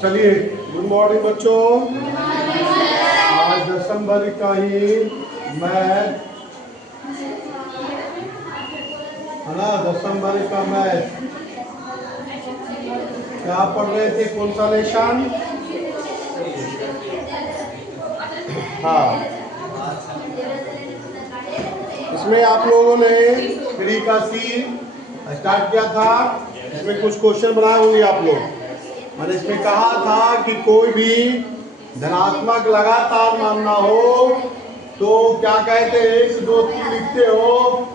चलिए, good morning बच्चों। आज दिसंबर का ही मैथ है ना, दिसंबर का मैथ क्या पढ़ रहे थे? कौन सा लेशन? हाँ, इसमें आप लोगों ने 3 का C स्टार्ट किया था। इसमें कुछ क्वेश्चन बनाए होंगे आप लोग। मैंने इसमें कहा था कि कोई भी धनात्मक लगातार मानना हो तो क्या कहते हैं? 1 2 3 लिखते हो।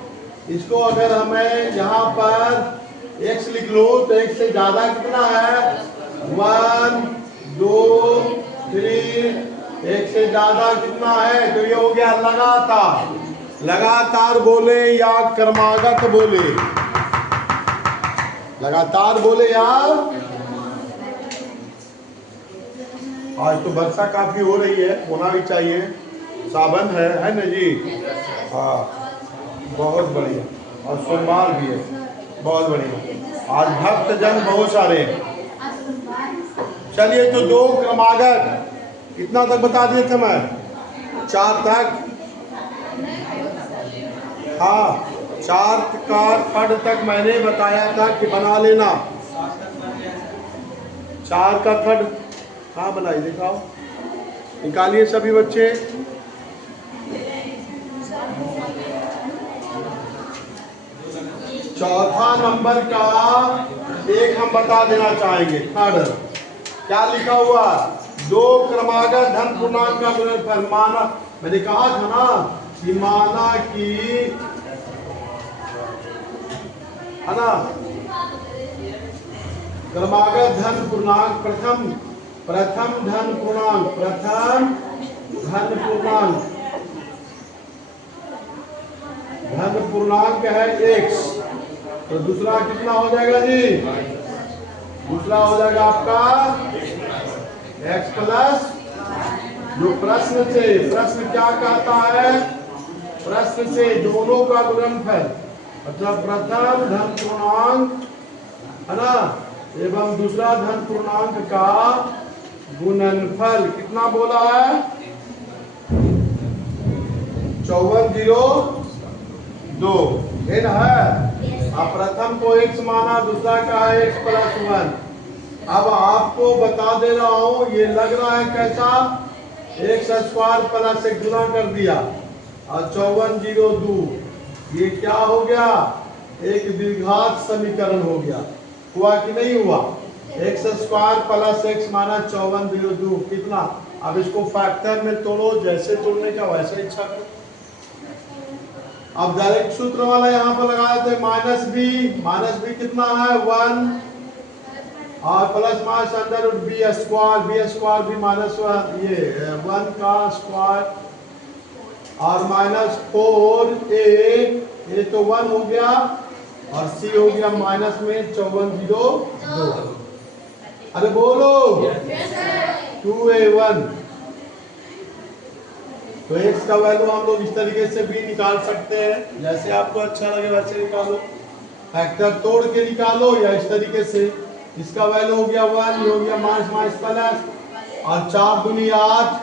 इसको अगर हमें यहाँ पर x लिख लो तो x से ज्यादा कितना है? 1 2 3। x से ज्यादा कितना है? तो ये हो गया लगातार। लगातार बोले या क्रमागत बोले? लगातार बोले या? आज तो वर्षा काफी हो रही है, होना भी चाहिए। सावन है ना जी? हाँ, बहुत बढ़िया। और सोमवार भी है, बहुत बढ़िया। आज भक्त जन बहुत सारे हैं। चलिए, तो 2 क्रमागत कितना तक बता दिए थे मैं? 4 तक। हाँ, 4 का पद तक मैंने बताया था कि बना लेना। 4 का थर्ड हाँ बनाइए, दिखाओ, निकालिए सभी बच्चे। चौथा नंबर का एक हम बता देना चाहेंगे। थर्ड क्या लिखा हुआ? 2 क्रमागत धन पूर्णांक का गुणनफल। माना, मैंने कहा था ना कि माना कि है ना, क्रमागत धन पूर्णांक प्रथम धन पूर्णांक धन पूर्णांक है x। तो दूसरा कितना हो जाएगा जी? दूसरा हो जाएगा आपका x प्लस, जो प्रश्न क्या कहता है? प्रश्न से दोनों का गुणनफल, मतलब प्रथम धन पूर्णांक है ना एवं दूसरा धन पूर्णांक का गुणनफल। कितना बोला है? 5402 है ना? अब प्रथम को x माना, दूसरा का है x प्लस 1। अब आपको बता दे रहा हूं, ये लग रहा है कैसा? x स्क्वायर प्लस 1 गुना कर दिया और 5402। ये क्या हो गया? एक द्विघात समीकरण हो गया। हुआ कि नहीं हुआ? x स्क्वायर प्लस x माना 5402 कितना? अब इसको फैक्टर में तोड़ो, जैसे तोड़ने का वैसे इच्छा करो। अब डायरेक्ट सूत्र वाला यहाँ पर लगाए थे माइनस बी कितना है? 1 और plus minus under root B square भी माइनस ये 1 का स्क्वायर और माइनस 4a, ये तो 1 हो गया और c हो गया माइनस में 5402। अरे बोलो 2a1। तो x का वैल्यू हम लोग इस तरीके से भी निकाल सकते हैं, जैसे आपको अच्छा लगे वैसे निकालो। फैक्टर तोड़ के निकालो या इस तरीके से। इसका वैल्यू हो गया 1, ये हो गया माइनस प्लस और 4 दूनी 8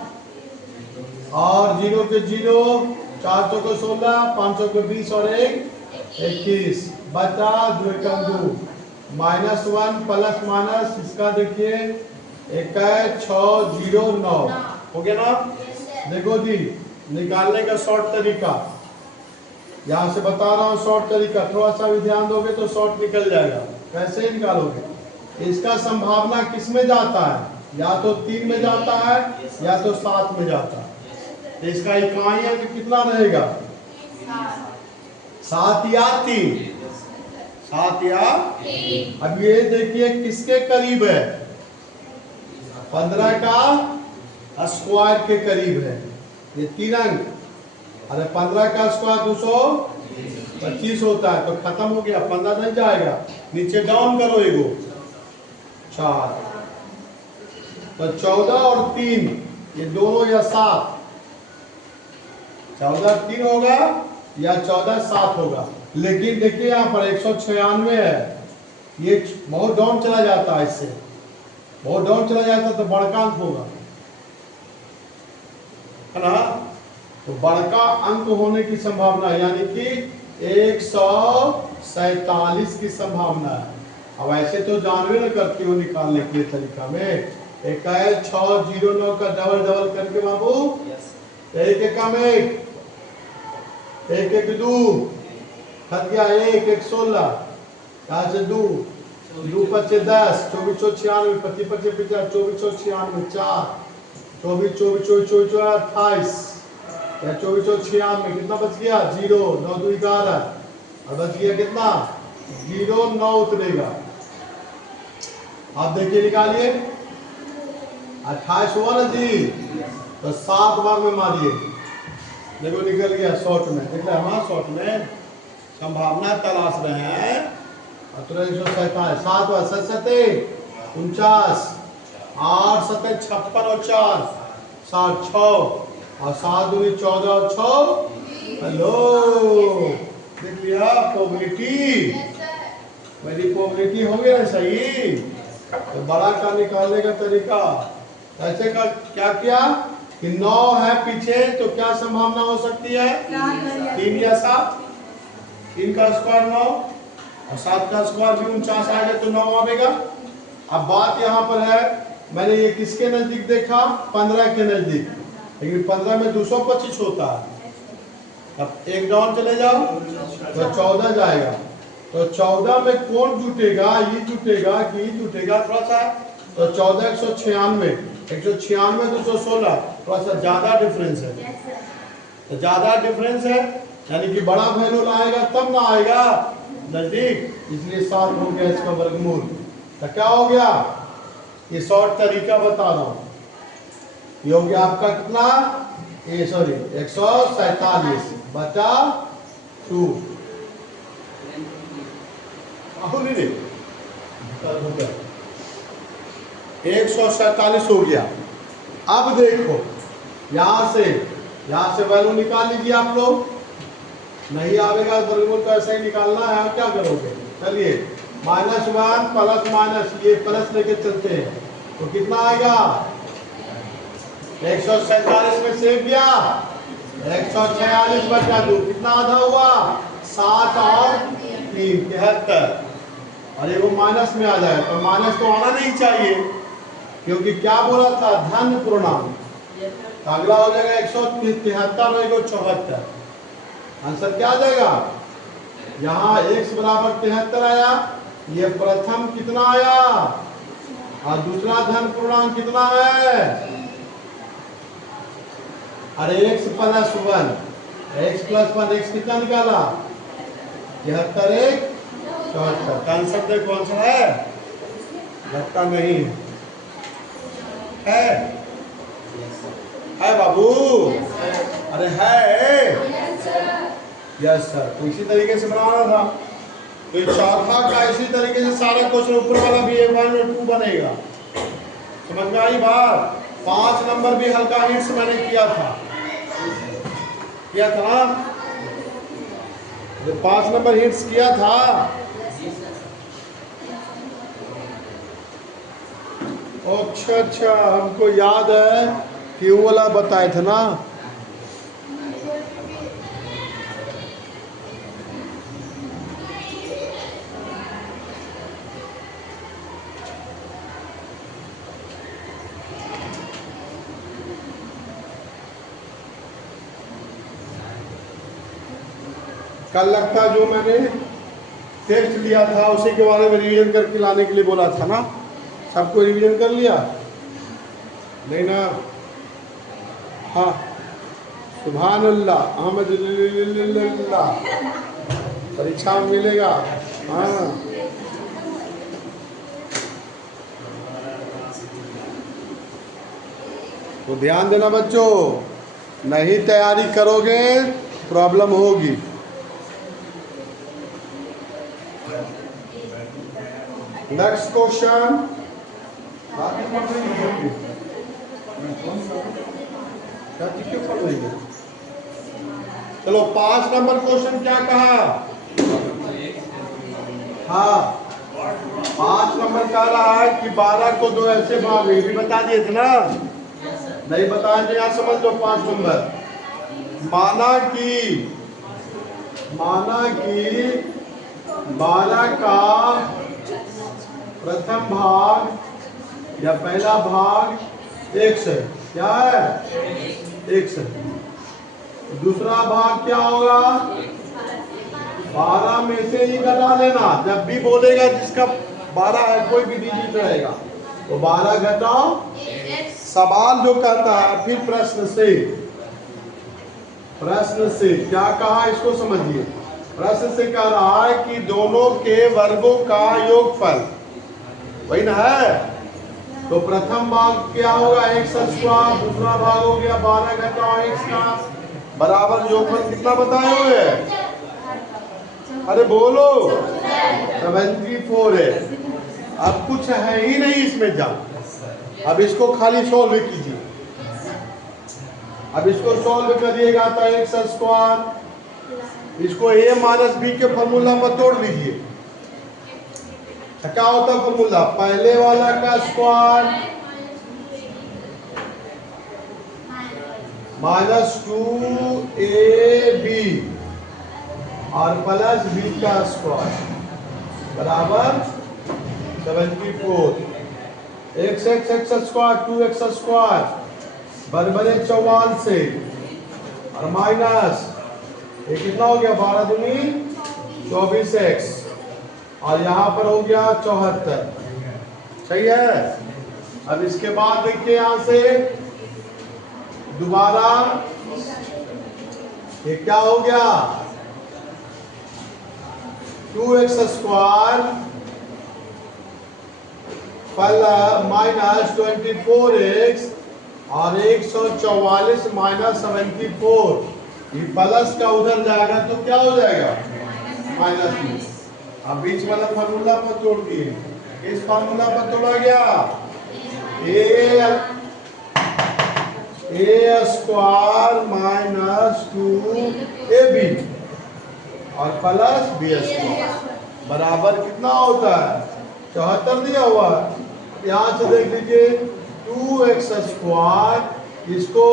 और 0 के 0, 4 चौके 16, 5 चौके 20 और 1 21 बचा 2 एकम 2 माइनस 1 प्लस माइनस। इसका देखिए 1609 हो गया ना? देखो जी, निकालने का शॉर्ट तरीका यहाँ से बता रहा हूँ। शॉर्ट तरीका थोड़ा सा भी ध्यान दोगे तो शॉर्ट निकल जाएगा। कैसे ही निकालोगे? इसका संभावना किस में जाता है? या तो 3 में जाता है या तो 7 में जाता है। इसका इकाई अंक कितना रहेगा? 7 या 3। 7 या 3। अब ये देखिए किसके करीब है? 15 का स्क्वायर के करीब है ये 3 अंक। अरे 15 का स्क्वायर 225 होता है, तो खत्म हो गया। 15 नहीं जाएगा, नीचे डाउन करो एगो 4, तो 14 और 3 ये दोनों या 7, 14 3 होगा या 14 7 होगा। लेकिन देखिए यहाँ पर 196 है, ये बहुत डाउन चला जाता है, इससे बहुत डाउन चला जाता तो बड़का अंक होगा, है ना। तो बड़का अंक होने की संभावना यानी कि 147 की संभावना है। अब ऐसे तो जानवे न करती हो निकालने के तरीका में, एक है 609 का डबल डबल करके बाबू, एक एक कम एक दो खत गया, एक 16 यहाँ से दो 5 10 24 96 25 25 24 96 4 24 24 28 या 24 96 कितना बच गया 0 9 2 11 और बच गया कितना 0 9 उतरेगा। आप देखिए निकालिए 28 हुआ ना जी, तो 7 बार में मारिए, देखो निकल गया शॉर्ट में, देख रहे हैं शॉर्ट में संभावना तलाश रहे हैं। 147 7 बार 49 8 7 56 और 4 7 6 और 7 दूनी 14 और 6 हेलो देख लिया प्रोबेबिलिटी, मेरी प्रोबेबिलिटी हो गया सही। तो बड़ा का निकालने का तरीका ऐसे का क्या किया कि 9 है पीछे तो क्या संभावना हो सकती है 3 या 7, 3 का स्क्वायर 9 और 7 का स्क्वायर भी 49 आएगा तो 9 आएगा। अब बात यहाँ पर है मैंने ये किसके नजदीक देखा 15 के नजदीक, लेकिन 15 में 225 होता है। अब एक डाउन चले जाओ तो 14 जाएगा, तो 14 में कौन जुटेगा, ये जुटेगा कि ये जुटेगा थोड़ा सा, तो 14 196 216 थोड़ा सा ज्यादा डिफरेंस है, तो ज्यादा डिफरेंस है यानी कि बड़ा वैल्यू आएगा तब ना आएगा नजदीक, इसलिए 7 हो गया इसका वर्गमूल। तो क्या हो गया ये शॉर्ट तरीका बता रहा हूं, ये हो गया आपका कितना 147 बटा 2 147 हो गया। अब देखो यहां से वैल्यू निकाल लीजिए आप लोग, नहीं आएगा वर्गमूल तो ऐसे ही निकालना है, क्या करोगे चलिए -1 प्लस माइनस ये प्लस लेके चलते हैं तो कितना आएगा 147 में से गया 146 बचा 2 कितना आधा हुआ 7 और 3 73 और ये वो माइनस में आ जाए तो माइनस तो आना नहीं चाहिए क्योंकि क्या बोला था धन पूर्णांक, अगला हो जाएगा 173 और 174। आंसर क्या आ जाएगा यहाँ x बराबर 73 आया, ये प्रथम कितना आया और दूसरा धन पूर्णांक कितना है, अरे x plus 1 x plus 1 x कितना निकाला 73 1 74। आंसर देखो कौन सा है, घटता नहीं है बाबू, अरे है यस सर। तो इसी तरीके से बनाना था, तो चौथा का इसी तरीके से सारे क्वेश्चन ऊपर वाला भी 1 और 2 बनेगा, समझ में आई बात। 5 नंबर भी हल्का हिंट्स मैंने किया था ना, जो 5 नंबर हिंट्स किया था अच्छा हमको याद है कि वो वाला बताए थे ना, कल लगता जो मैंने टेस्ट लिया था उसी के बारे में रिवीजन करके लाने के लिए बोला था ना, सबको रिवीजन कर लिया नहीं ना। हाँ सुभान अल्लाह अहमदुल्लाह परीक्षा में मिलेगा। हाँ तो ध्यान देना बच्चों, नहीं तैयारी करोगे प्रॉब्लम होगी। नेक्स्ट क्वेश्चन क्यों पढ़ रही है, चलो 5 नंबर क्वेश्चन क्या कहा, हाँ कह रहा है कि 12 को 2 ऐसे भाग, ये भी बता दिए थे ना, नहीं बताए थे, यहाँ समझ लो 5 नंबर। माना कि 12 का प्रथम भाग या पहला भाग 1 है, क्या है 1 है। दूसरा भाग क्या होगा, 12 में से ही घटा लेना। जब भी बोलेगा जिसका 12 है, कोई भी डिजिट रहेगा तो 12 घटाओ। सवाल जो कहता है फिर प्रश्न से क्या कहा, इसको समझिए। प्रश्न से कह रहा है कि दोनों के वर्गों का योगफल, वही ना है। तो प्रथम भाग क्या होगा, x स्क्वायर, दूसरा भाग हो गया 12 घटाओ x का, बराबर योगफल कितना बताए हुए है, अरे बोलो 74 है। अब कुछ है ही नहीं इसमें, जा अब इसको खाली सॉल्व कीजिए। अब इसको सॉल्व करिएगा तो x स्क्वायर, इसको a माइनस बी के फॉर्मूला पर तोड़ लीजिए। क्या होता है फॉर्मूला, पहले वाला का स्क्वायर -2ab और प्लस b का स्क्वायर बराबर 74। x स्क्वायर 2x स्क्वायर बराबर 44 और माइनस ये कितना हो गया, 12 दूनी 24x और यहाँ पर हो गया 74। सही है। अब इसके बाद देखिए यहाँ से दोबारा ये क्या हो गया, 2x स्क्वायर माइनस 24x और 144 माइनस 74, ये प्लस का उधर जाएगा तो क्या हो जाएगा, माइनस में। अब बीच वाला फार्मूला पर जोड़ दिए, इस फार्मूला पर तोड़ा गया a स्क्वायर माइनस 2ab और प्लस b स्क्वायर बराबर कितना होता है, 74 दिया हुआ है। यहाँ से देख लीजिए 2x स्क्वायर, इसको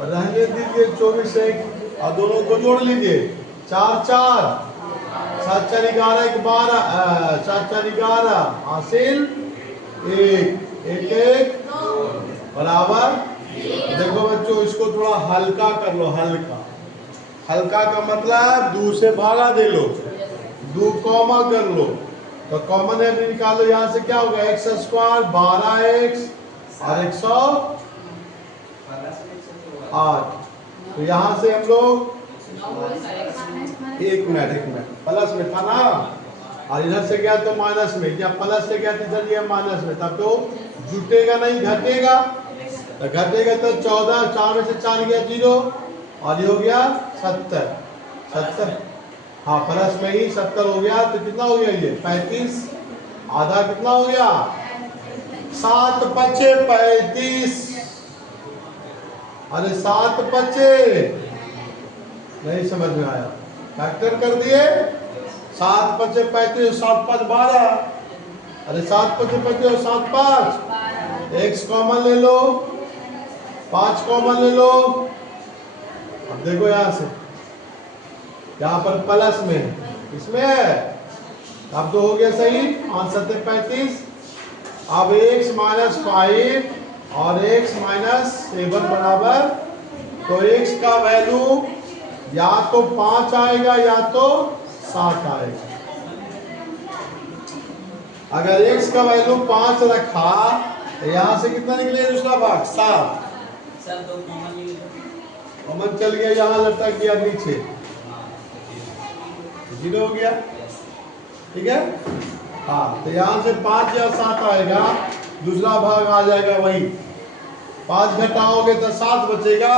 रहने दीजिए 24x और दोनों को जोड़ लीजिए, 4 4 7 4 11 12 7 4 11 हासिल 1 1 1 बराबर। देखो बच्चों, इसको थोड़ा हल्का कर लो, हल्का का मतलब 2 से भागा दे लो, 2 कॉमा कर लो, तो कॉमन है निकालो। यहाँ से क्या होगा, x स्क्वायर 12x और 108, तो यहाँ से हम लोग एक मिनट प्लस में था ना, और इधर से गया तो माइनस में, या प्लस से गया तो इधर गया माइनस में, तब तो जुटेगा नहीं, घटेगा। तो घटेगा तो 14, 4 में से 4 गया 0 और ये हो गया 70, हाँ प्लस में ही 70 हो गया। तो कितना हो गया ये 35, आधा कितना हो गया 7 5 35, अरे 7 5 नहीं समझ में आया, फैक्टर कर दिए, 7 5 35 7 5 12, अरे 7 5 35 और 7 5, x कॉमन ले लो, 5 कॉमन ले लो। अब देखो यहाँ से, यहाँ पर प्लस में इसमें है, अब तो हो गया सही, 5 7 35। अब x माइनस 5 और x माइनस 7 बराबर, तो x का वैल्यू या तो 5 आएगा या तो 7 आएगा। अगर x का वैल्यू 5 रखा तो यहाँ से कितना निकले, दूसरा भाग 7, कॉमन चल गया, यहाँ लटक गया नीचे, 0 हो गया, ठीक है। हाँ, तो यहाँ से 5 या 7 आएगा, दूसरा भाग आ जाएगा वही, 5 घटाओगे तो 7 बचेगा,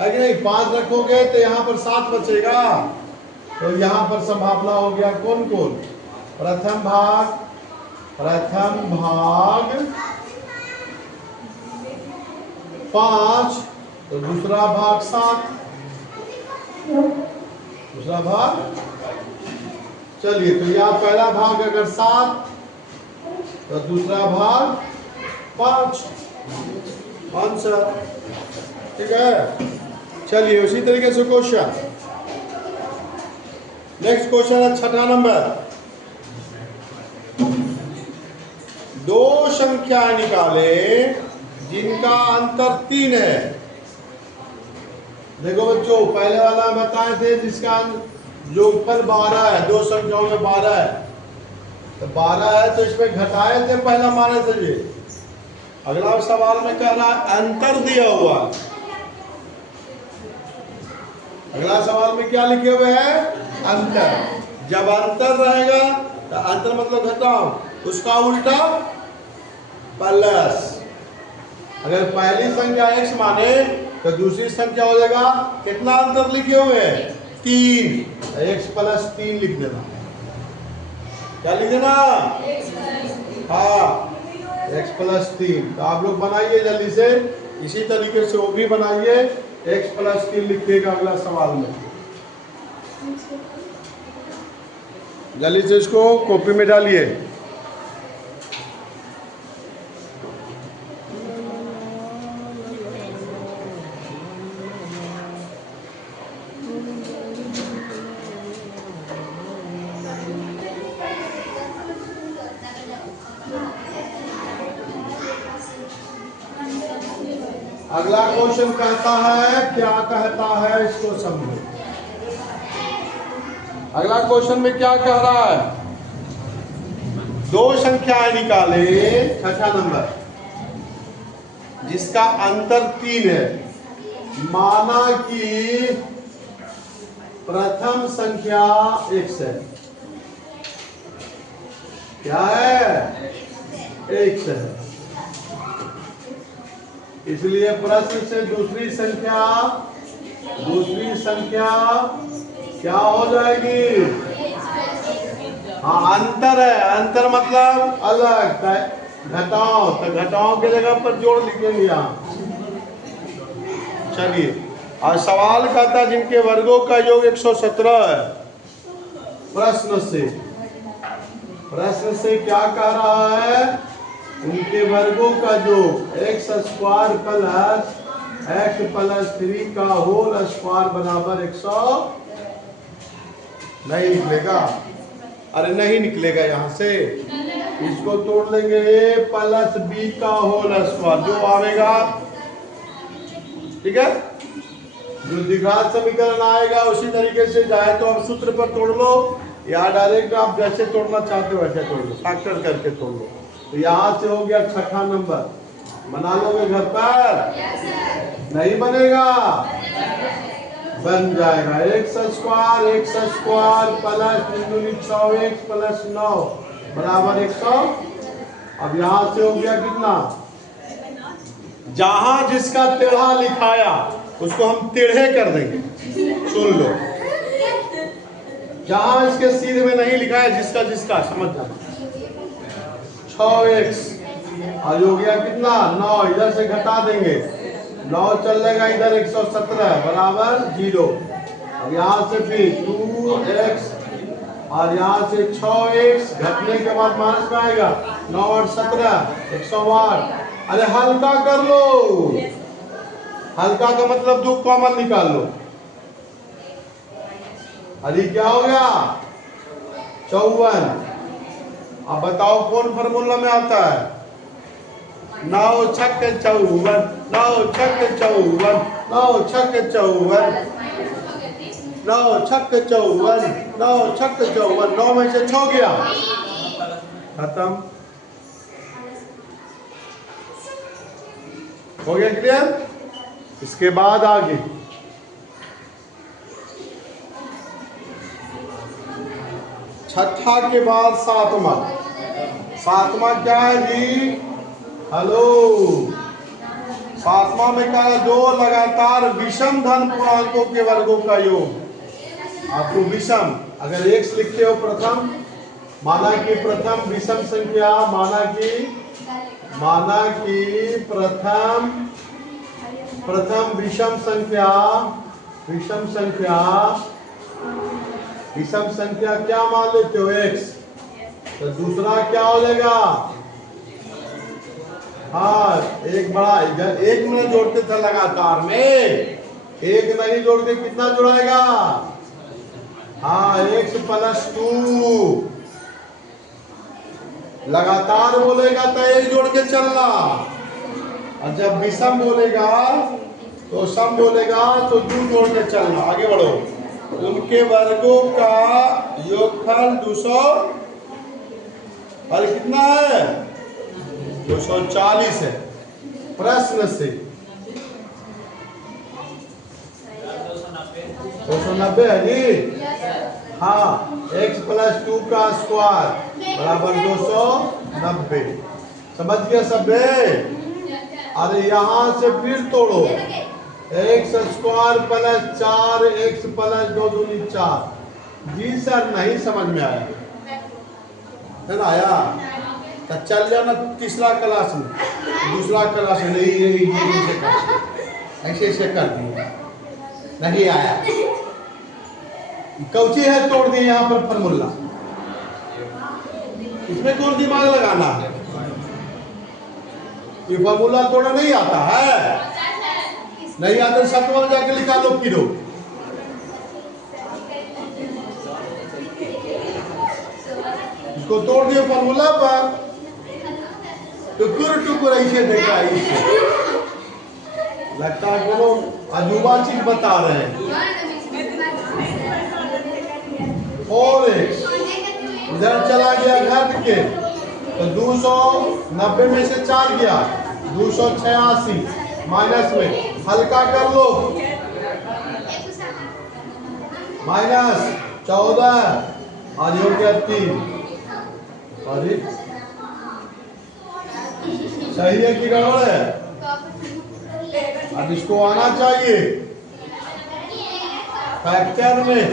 है कि नहीं, 5 रखोगे तो यहाँ पर 7 बचेगा। तो यहाँ पर संभावना हो गया कौन कौन, प्रथम भाग 5, तो दूसरा भाग 7, दूसरा भाग। चलिए, तो यहाँ पहला भाग अगर 7 तो दूसरा भाग 5 आंसर। ठीक है, चलिए उसी तरीके से क्वेश्चन, नेक्स्ट क्वेश्चन है 6ठा नंबर। दो संख्याएं निकाले जिनका अंतर 3 है। देखो बच्चों, पहले वाला बताए थे जिसका योगफल 12 है, दो संख्याओं में 12 है, तो 12 है तो इसमें घटाए थे पहला माने थे ये। अगला सवाल में कह रहा है अंतर दिया हुआ। अगला सवाल में क्या लिखे हुए हैं? अंतर। जब अंतर रहेगा तो अंतर मतलब घटाओ, उसका उल्टा प्लस। अगर पहली संख्या x माने तो दूसरी संख्या हो जाएगा, कितना अंतर लिखे हुए हैं? 3, x + 3 लिख देना। क्या लिख देना? हाँ, x + 3। तो आप लोग बनाइए जल्दी से, इसी तरीके से वो भी बनाइए, x + 3 लिखिएगा अगला सवाल में। जल्दी से इसको कॉपी में डालिए। अगला क्वेश्चन कहता है, क्या कहता है इसको समझो। अगला क्वेश्चन में क्या कह रहा है? दो संख्याएं निकाले, 6ठा नंबर, जिसका अंतर 3 है। माना कि प्रथम संख्या x है। क्या है? x है। इसलिए प्रश्न से दूसरी संख्या क्या हो जाएगी? हाँ, अंतर है। अंतर मतलब अलग, घटाओ, तो घटाओ के जगह पर जोड़ लिखेंगे यहाँ। चलिए, और सवाल कहता है जिनके वर्गों का योग 117 है। प्रश्न से क्या कह रहा है? उनके वर्गों का योग x² + x + 3 का होल स्क्वायर बराबर 100। नहीं निकलेगा, अरे नहीं निकलेगा यहाँ से, इसको तोड़ लेंगे a + b का होल स्क्वायर, जो आएगा। ठीक है, जो द्विघात समीकरण आएगा उसी तरीके से, चाहे तो आप सूत्र पर तोड़ लो या डायरेक्ट आप जैसे तोड़ना चाहते हो वैसे तोड़ लो, फैक्टर करके तोड़ लो। तो यहाँ से हो गया 6ठा नंबर। बना लोगे घर पर? नहीं बनेगा? बन जाएगा। x² + 6x + 9 बराबर 100। अब यहाँ से हो गया कितना? जहां जिसका टेढ़ा लिखाया उसको हम टेढ़े कर देंगे। सुन लो, जहां इसके सीधे में नहीं लिखा है, जिसका समझ जाना। 6x और हो गया कितना? 9, इधर से घटा देंगे, 9 चल जाएगा इधर, 117 बराबर 0। अब यहाँ से फिर 2x और यहाँ से 6x घटने के बाद माइनस में आएगा, 9 और 17 108। अरे हल्का कर लो, हल्का का मतलब 2 कॉमन निकाल लो। अरे क्या हो गया? 54। अब बताओ कौन फार्मूला में आता है? 9 छक 54, 9 छक 54, 9 छक 54, 9 छक 54, 9 छक 54, 9 में से 6 गया, खत्म। हो गया क्लियर? इसके बाद आगे छठा के बाद सातवां क्या है जी? हेलो, सातवां में क्या है? दो लगातार विषम धन पूर्णांकों के वर्गों का योग। आपको विषम, अगर x लिखते हो प्रथम, माना कि प्रथम विषम संख्या, माना कि प्रथम विषम संख्या क्या मान लेते हो? x। तो दूसरा क्या हो जाएगा? हाँ एक बड़ा, एक में जोड़ते थे लगातार में, एक नहीं जोड़ के कितना जुड़ाएगा? हाँ x + 2। लगातार बोलेगा तो एक जोड़ के चलना, और जब विषम बोलेगा तो सम बोलेगा तो 2 जोड़ के चलना। आगे बढ़ो। उनके वर्गों का योगफल 200 और कितना है? 240 है। प्रश्न से 290 है जी। हाँ, x + 2 का स्क्वायर बराबर 290। समझ गया सब? अरे यहाँ से फिर तोड़ो, x² + 4x + 2 दूनी 4। जी सर नहीं समझ में आया है ना? आया तो चल जाना तीसरा क्लास में, दूसरा क्लास में नहीं ऐसे ऐसे कर दिए, नहीं आया। कौची है तोड़ दिए यहाँ पर फॉर्मूला, इसमें कौन दिमाग लगाना है? ये फॉर्मूला तोड़ा नहीं आता है, नहीं आता सतवल जाके निकालो किलो। इसको तोड़ दिए फॉर्मूला पर, टुकुर टुकुर ऐसे देखा, ऐसे लगता है कोनो अजूबा चीज बता रहे हैं। और इधर चला गया घट के तो 290 में से 4 गया, 286 माइनस में हल्का कर लो, -14 आज हो गया 3। अरे सही है कि गड़बड़ है? अब इसको आना चाहिए फैक्टर में।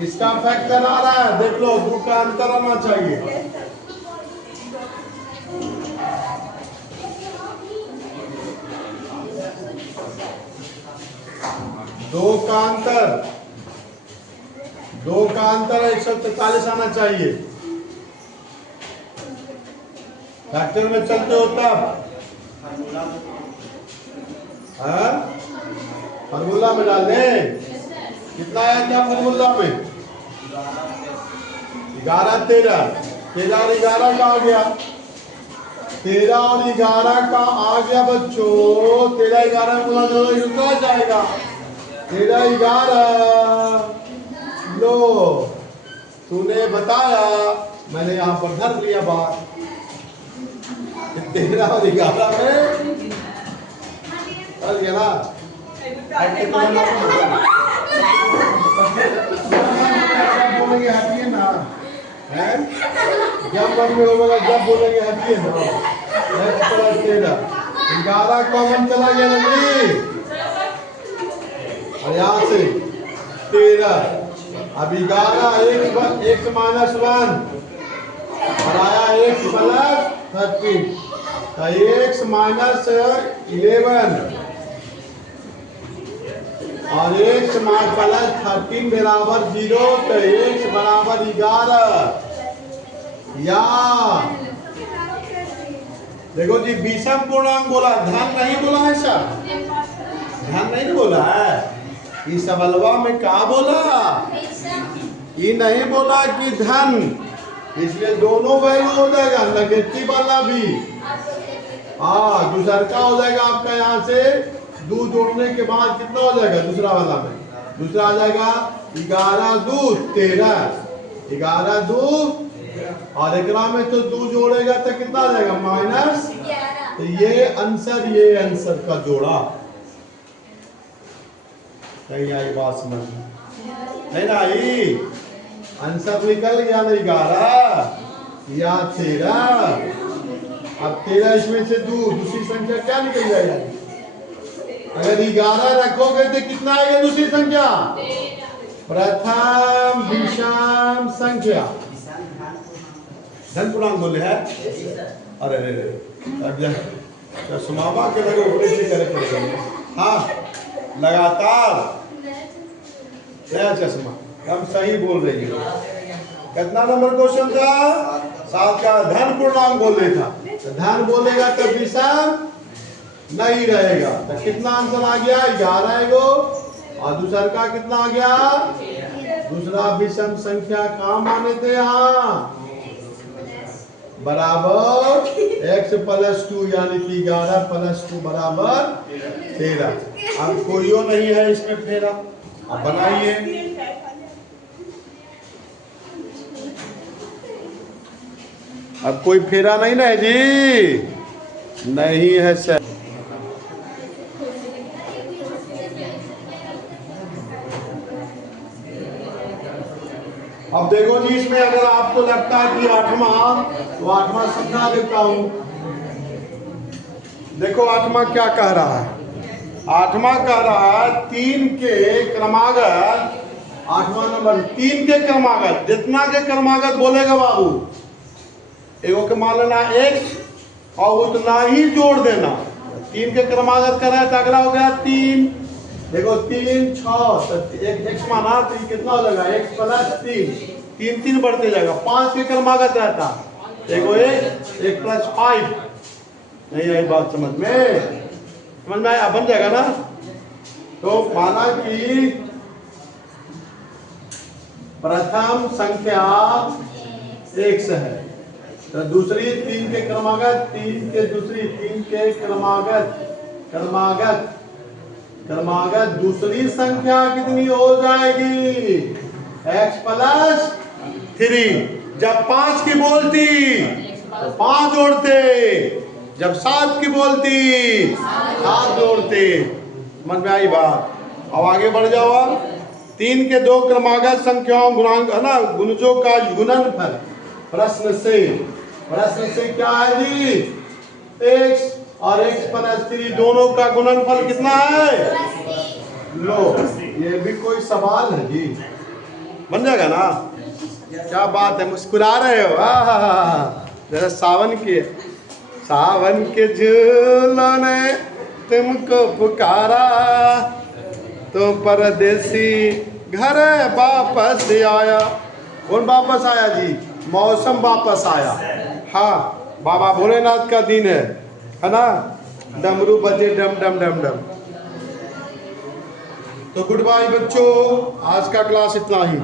इसका फैक्टर आ रहा है, देख लो, 2 का अंतर आना चाहिए। दो का अंतर 143 आना चाहिए। फैक्टर में चलते हो तब फॉर्मूला में डाल दें। कितना आया था फॉर्मूला में? 11 13 13 और 11 का आ गया, 13 और 11 का आ गया बच्चों। 13 11 गुना दोनों जुड़ा जाएगा, 13 11। लो, तूने बताया, मैंने यहाँ पर धर लिया बात। 13 और 11 में चल गया ना। बोलेंगे हटिए ना, है जब मन में होगा जब बोलेंगे हटिए ना। 11 कॉमन चला गया नहीं, और यहाँ से 13। अब 11 x - 1 और आया x + 13, तो x - 11 और x + 13 बराबर 0, तो x बराबर 11। या देखो जी, विषम पूर्णांक बोला, धन नहीं बोला है सर, धन नहीं बोला है। इस सवालवा में क्या बोला? ये नहीं बोला कि धन, इसलिए दोनों वैल्यू हो जाएगा, नेगेटिव वाला भी। हाँ, दूसरा का हो जाएगा आपका, यहाँ से 2 जोड़ने के बाद कितना हो जाएगा दूसरा वाला में? दूसरा आ जाएगा 11 2 13, 11 2, और एक में तो 2 जोड़ेगा तो कितना आ जाएगा? -11। तो ये आंसर का जोड़ा। कहीं आई बात समझ नहीं ना आई? आंसर निकल गया ना 11 या 13। अब 13 इसमें से दूसरी संख्या क्या निकल जाएगा? अगर 11 रखोगे तो कितना आएगा दूसरी संख्या? प्रथम विषम संख्या। धन पूर्णांक बोले है। अरे सुमावा के लगे ऊपर से करे पड़ेगा। हाँ, लगातार नया चश्मा, हम सही बोल रही है। कितना नंबर क्वेश्चन था? 7 का धन पूर्णांक बोल रहे था। तो धन बोलेगा तो विषम नहीं रहेगा। तो कितना आंसर आ गया? 11 गो। और दूसरा का कितना आ गया? दूसरा विषम संख्या कहाँ माने थे? यहाँ बराबर x + 2 यानी कि 11 + 2 बराबर 13। अब कोई नहीं है इसमें फेरा, अब बनाइए। अब कोई फेरा नहीं ना है जी? नहीं है सर। अब देखो जी, इसमें अगर आपको लगता है कि 8वां, तो 8वां समझा देता हूं। देखो 8वां क्या कह रहा है? 8वां कह रहा है 3 के क्रमागत, 8वां नंबर 3 के क्रमागत, जितना के क्रमागत बोलेगा बाबू, एगो के मान लेना x और उतना ही जोड़ देना। 3 के क्रमागत कर रहा है तो अगला हो गया 3। देखो 3 6 तो एक x माना तो ये कितना हो जाएगा? x + 3, 3 बढ़ते जाएगा। 5 के क्रमागत रहता, देखो 1 + 5। नहीं आई बात समझ में आया? बन जाएगा ना। तो माना कि प्रथम संख्या x है, तो दूसरी 3 के क्रमागत, 3 के दूसरी 3 के क्रमागत दूसरी संख्या कितनी हो जाएगी? x + 3। जब 5 की बोलती तो 5 जोड़ते, जब 7 की बोलती 7 जोड़ते। समझ में आई बात? अब आगे बढ़ जाओ। अब 3 के 2 क्रमागत संख्याओं गुणांक है ना, गुणजों का गुणनफल। प्रश्न से क्या है जी? x और x + 3 दोनों का गुणनफल कितना है? लो, ये भी कोई सवाल है जी? बन जाएगा ना? क्या बात है, मुस्कुरा रहे हो? जरा सावन के झूलों ने तुमको पुकारा, तो परदेसी घर वापस आया। कौन वापस आया जी? मौसम वापस आया। हाँ, बाबा भोलेनाथ का दिन है ना? डमरू बजे डम डम डम डम। तो गुड बाय बच्चों, आज का क्लास इतना ही।